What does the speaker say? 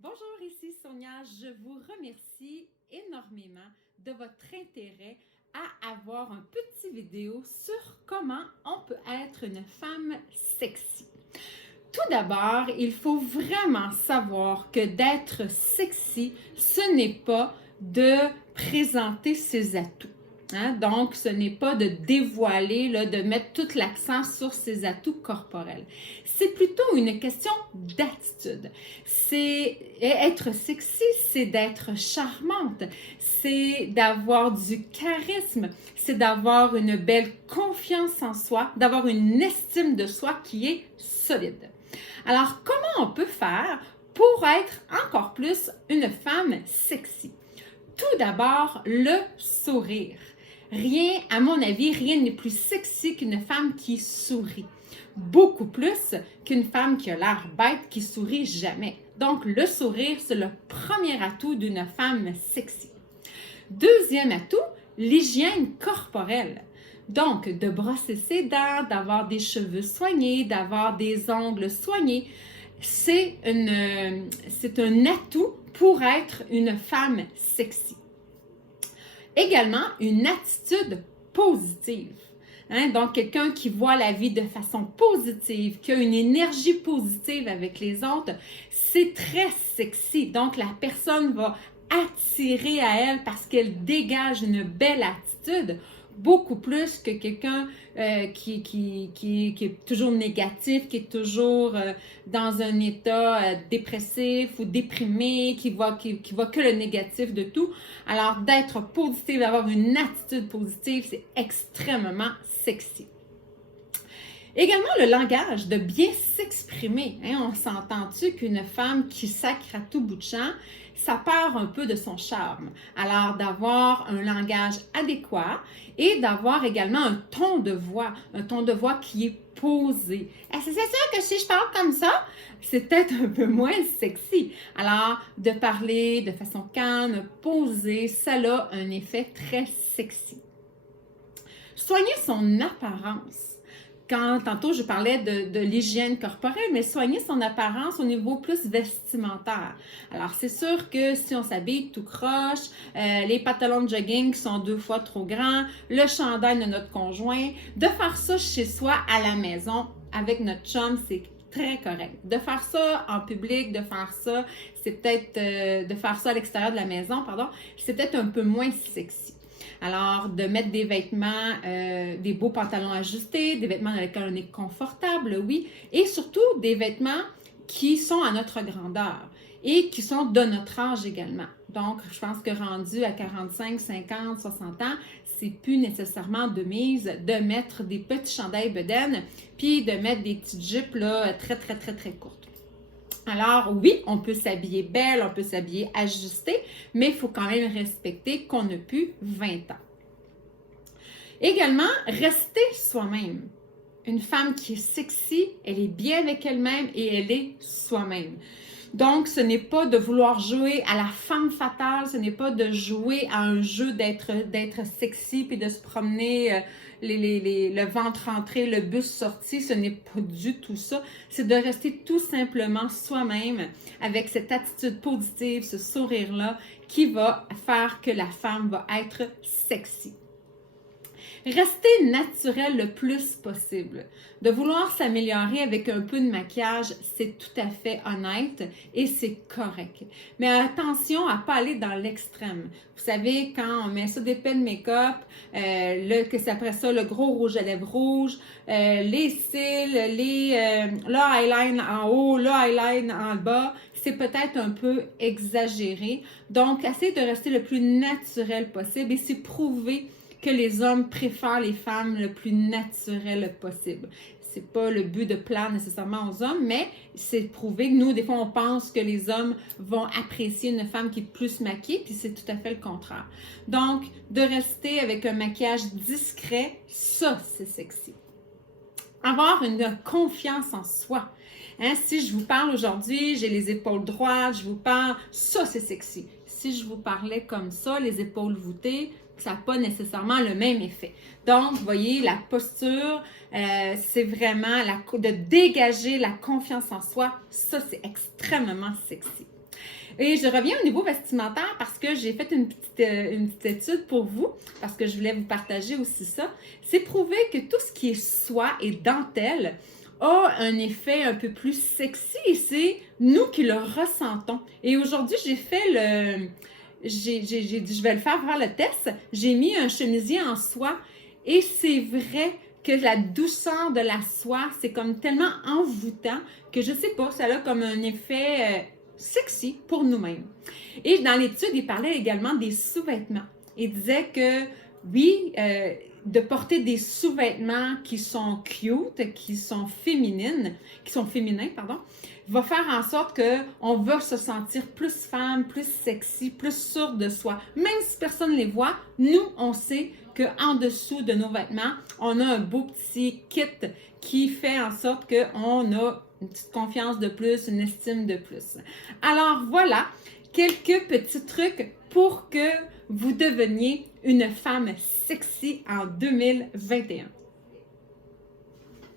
Bonjour, ici Sonia. Je vous remercie énormément de votre intérêt à avoir un petit vidéo sur comment on peut être une femme sexy. Tout d'abord, il faut vraiment savoir que d'être sexy, ce n'est pas de présenter ses atouts. Donc, ce n'est pas de dévoiler, de mettre tout l'accent sur ses atouts corporels. C'est plutôt une question d'attitude. Être sexy, c'est d'être charmante, c'est d'avoir du charisme, c'est d'avoir une belle confiance en soi, d'avoir une estime de soi qui est solide. Alors, comment on peut faire pour être encore plus une femme sexy? Tout d'abord, le sourire. Rien, à mon avis, rien n'est plus sexy qu'une femme qui sourit. Beaucoup plus qu'une femme qui a l'air bête, qui sourit jamais. Donc, le sourire, c'est le premier atout d'une femme sexy. Deuxième atout, l'hygiène corporelle. Donc, de brosser ses dents, d'avoir des cheveux soignés, d'avoir des ongles soignés, c'est un atout pour être une femme sexy. Également, une attitude positive. Donc, quelqu'un qui voit la vie de façon positive, qui a une énergie positive avec les autres, c'est très sexy. Donc, la personne va attirer à elle parce qu'elle dégage une belle attitude, beaucoup plus que quelqu'un qui est toujours négatif, qui est toujours dans un état dépressif ou déprimé, qui voit que le négatif de tout. Alors, d'être positive, d'avoir une attitude positive, c'est extrêmement sexy. Également, le langage, de bien s'exprimer. On s'entend-tu qu'une femme qui sacre à tout bout de champ, ça perd un peu de son charme. Alors, d'avoir un langage adéquat et d'avoir également un ton de voix qui est posé. C'est sûr que si je parle comme ça, c'est peut-être un peu moins sexy. Alors, de parler de façon calme, posée, ça a un effet très sexy. Soigner son apparence. Tantôt, je parlais de l'hygiène corporelle, mais soigner son apparence au niveau plus vestimentaire. Alors, c'est sûr que si on s'habille tout croche, les pantalons de jogging qui sont 2 fois trop grands, le chandail de notre conjoint, de faire ça chez soi à la maison avec notre chum, c'est très correct. De faire ça en public, de faire ça, c'est peut-être de faire ça à l'extérieur de la maison, c'est peut-être un peu moins sexy. Alors, de mettre des vêtements, des beaux pantalons ajustés, des vêtements dans lesquels on est confortable, oui, et surtout des vêtements qui sont à notre grandeur et qui sont de notre âge également. Donc, je pense que rendu à 45, 50, 60 ans, c'est plus nécessairement de mise de mettre des petits chandails bedaines puis de mettre des petites jupes là, très, très, très, très courtes. Alors oui, on peut s'habiller belle, on peut s'habiller ajusté, mais il faut quand même respecter qu'on n'a plus 20 ans. Également, rester soi-même. Une femme qui est sexy, elle est bien avec elle-même et elle est soi-même. Donc, ce n'est pas de vouloir jouer à la femme fatale, ce n'est pas de jouer à un jeu d'être sexy puis de se promener le ventre entré, le bus sorti, ce n'est pas du tout ça. C'est de rester tout simplement soi-même avec cette attitude positive, ce sourire-là qui va faire que la femme va être sexy. Rester naturel le plus possible. De vouloir s'améliorer avec un peu de maquillage, c'est tout à fait honnête et c'est correct. Mais attention à ne pas aller dans l'extrême. Vous savez, quand on met ça d'épais de make-up, que c'est après ça le gros rouge à lèvres rouge, les cils, le eyeliner en haut, le eyeliner en bas, c'est peut-être un peu exagéré. Donc, essayez de rester le plus naturel possible et c'est prouvé que les hommes préfèrent les femmes le plus naturel possible. C'est pas le but de plaire nécessairement aux hommes, mais c'est prouvé que nous, des fois, on pense que les hommes vont apprécier une femme qui est plus maquillée, puis c'est tout à fait le contraire. Donc, de rester avec un maquillage discret, ça, c'est sexy. Avoir une confiance en soi. Si je vous parle aujourd'hui, j'ai les épaules droites, je vous parle, ça, c'est sexy. Si je vous parlais comme ça, les épaules voûtées, ça n'a pas nécessairement le même effet. Donc, vous voyez, la posture, c'est vraiment de dégager la confiance en soi. Ça, c'est extrêmement sexy. Et je reviens au niveau vestimentaire parce que j'ai fait une petite étude pour vous, parce que je voulais vous partager aussi ça. C'est prouvé que tout ce qui est soie et dentelle a un effet un peu plus sexy et c'est nous qui le ressentons. Et aujourd'hui, j'ai fait le... je vais le faire le test. J'ai mis un chemisier en soie et c'est vrai que la douceur de la soie, c'est comme tellement envoûtant que je sais pas, ça a comme un effet sexy pour nous-mêmes. Et dans l'étude, il parlait également des sous-vêtements. Il disait que oui, de porter des sous-vêtements qui sont cute, qui sont féminins, pardon, va faire en sorte qu'on va se sentir plus femme, plus sexy, plus sûre de soi. Même si personne ne les voit, nous, on sait qu'en dessous de nos vêtements, on a un beau petit kit qui fait en sorte qu'on a une petite confiance de plus, une estime de plus. Alors voilà, quelques petits trucs pour que vous deveniez une femme sexy en 2021.